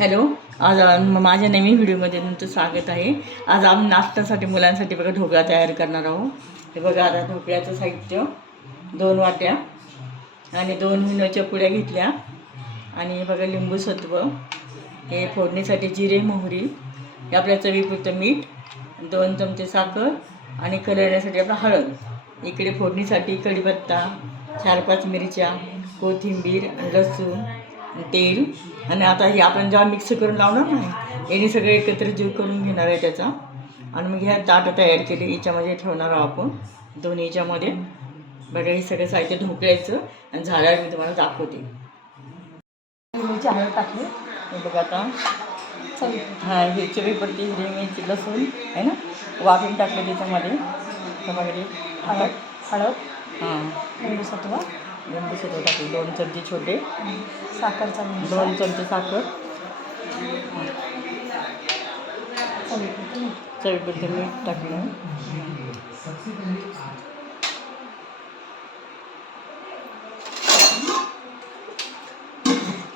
Hello आज माझ्या नवीन व्हिडिओमध्ये तुमचं स्वागत आहे. आज आम्ही नाश्त्यासाठी मुलांसाठी बघा ढोकळा तयार करणार आहोत. हे बघा आता ढोकळ्याचं साहित्य दोन वाट्या आणि दोन विनोच्या पुड्या घेतल्या. आणि बघा लिंबू सत्व हे फोडणीसाठी जिरे मोहरी हे आपल्या चवीपुरतं मीठ दोन चमचे साखर आणि कलरण्यासाठी आपला हळद. इकडे फोडणीसाठी कढीपत्ता चार पाच मिरच्या कोथिंबीर लसूण तेल. आणि आता हे आपण जेव्हा मिक्स करून लावणार ना याने सगळे एकत्र जीव करून घेणार आहे त्याचा. आणि मग ह्या ताट तयार केले याच्यामध्ये ठेवणार आहोत आपण. दोन्ही याच्यामध्ये. बघा हे सगळं साहित्य ढोकळायचं आणि झाल्यावर मी तुम्हाला दाखवते. टाकली. बघा आता. हां हे चवीपत्ती हिरवी मिरची लसूण आहे ना? वाटून टाकलं त्याच्यामध्ये. हळद. हळद. हां. सत्व. लिंबू सगळं टाकले दोन चमचे छोटे साखरचा लिंबू दोन चमचे साखर. चवीपुरतं मीठ. टाकलं.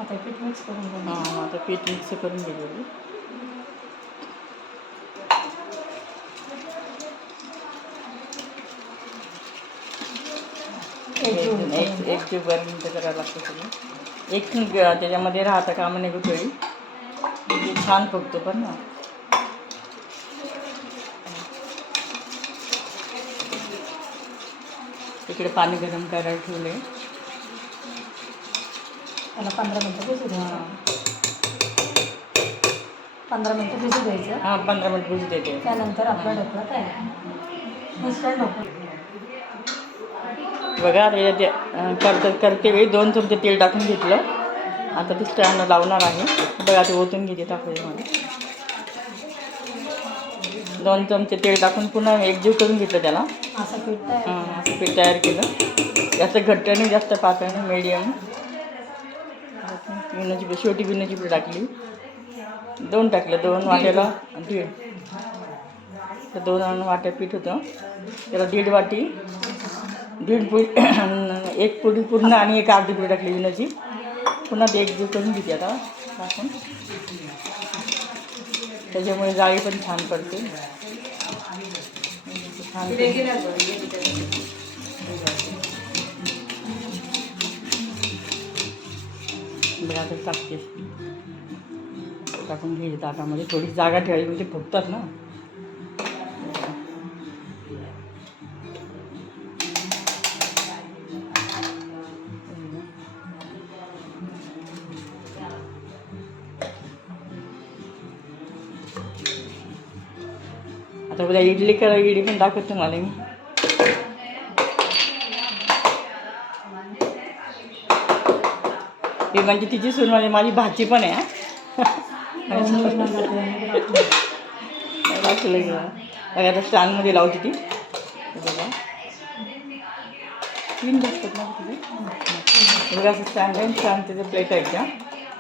आता पीठ मिक्स करून घेऊ हां आता पीठ मिक्स करून घेतलं एक एक बरं मिनटं करायला लागतं सगळं एक ग- त्याच्यामध्ये राहतं कामं गुठळी म्हणजे छान फुगतो पण ना. इकडे पाणी गरम करायला ठेवले त्याला पंधरा मिनटं भिजू द्यायचं पंधरा मिनटं भिजू द्यायचं. हां पंधरा मिनिट भिजू देते. त्यानंतर आपला ढोकळा तयार. इन्स्टंट ढोकळा. बघा अं, करते करते वेळी दोन चमचे तेल टाकून घेतलं. आता ते स्टँड लावणार आहे. बघा ते ओतून घेते टाकल्यामध्ये दोन चमचे तेल टाकून पुन्हा एकजीव करून घेतलं त्याला. असं पीठ तयार असं पीठ तयार केलं. जास्त घट्ट नाही जास्त पातळ नाही मिडियम विण्याची शेवटी विण्याची पीठ टाकली. दोन टाकलं दोन वाट्याला दीड. तर दोन वाट्या पीठ होतं. त्याला दीड वाटी दीड पुडी एक पुडी पूर्ण आणि एक अर्धी पुडी टाकली विण्याची पुन्हा ते एकजीव करून घेते आता टाकून त्याच्यामुळे जाळी पण छान पडते. छान टाकते. टाकून घ्यायचे ताटामध्ये थोडी जागा ठेवायची म्हणजे फुगतात ना. आता उद्या इडली करा इडली पण दाखवते तुम्हाला मी. हे म्हणजे तिची सून म्हणजे माझी भाची पण आहे हा. दाखवलं की? बघा. बघा आता स्टँडमध्ये लावते ती. बघा. तीन ना तिथे बघा असं स्टँड आहे स्टँड त्याचं प्लेट आहे त्या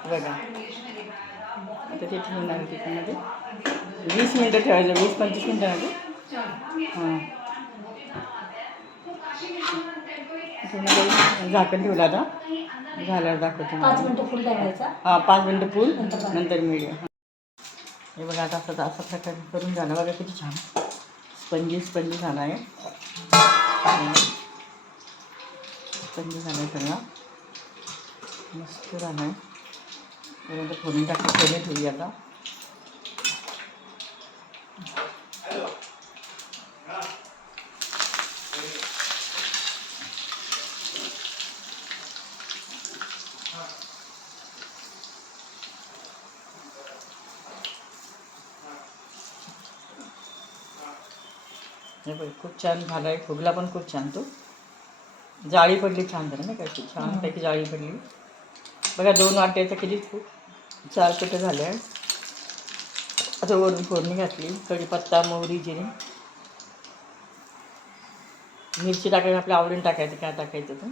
बघा. आता ते ठेवणार आहे त्याच्यामध्ये वीस मिनटं ठेवायचं वीस पंचवीस मिनटामध्ये हां. त्याच्यामध्ये झाकण ठेवलं आता. झाल्यावर दाखवते पाच मला. मिनटं फुल ठेवायचा. हां पाच मिनटं फुल नंतर मीडियम हे. बघा आता असं असा प्रकारे करून झालं. बघा किती छान. स्पंजी स्पंजी झाला आहे स्पंजी झाला आहे सगळा. मस्त झाला आहे फोडणी टाकून फोडणी ठेवूया आता. हे बघ खूप छान झाला आहे फुगला पण खूप छान तो. जाळी पडली छान झाली ना काय छानपैकी जाळी पडली. बघा दोन वाट्याचं किती खूप चार पेटं झाले आहे आता वरून फोडणी घातली. कढीपत्ता मोहरी जिरे. मिरची टाकायची आपल्या आवडीने टाकायचं काय टाकायचं तर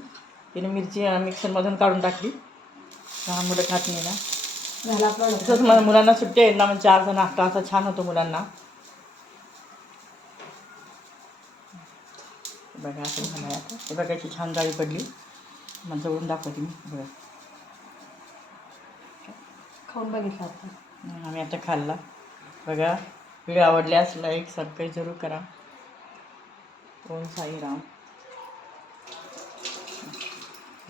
तिने मिरची मिक्सरमधून काढून टाकली. लहान मुलं खात नाही ना. तसंच मला मुलांना सुट्टी आहेत ना मग चारचा नाश्ता असा छान होतो मुलांना. बघा असं झालं आहे आता. हे बघा याची छान जाळी पडली. मग जवळून दाखवते मी. बघा. खाऊन बघितलं आता. आम्ही आता खाल्ला. बघा व्हिडिओ आवडल्यास लाईक सबस्क्राईब जरूर करा. ओम साईराम.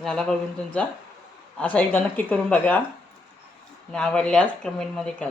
झाला बघून तुमचा? असा एकदा नक्की करून बघा. आणि आवडल्यास कमेंटमध्ये करा.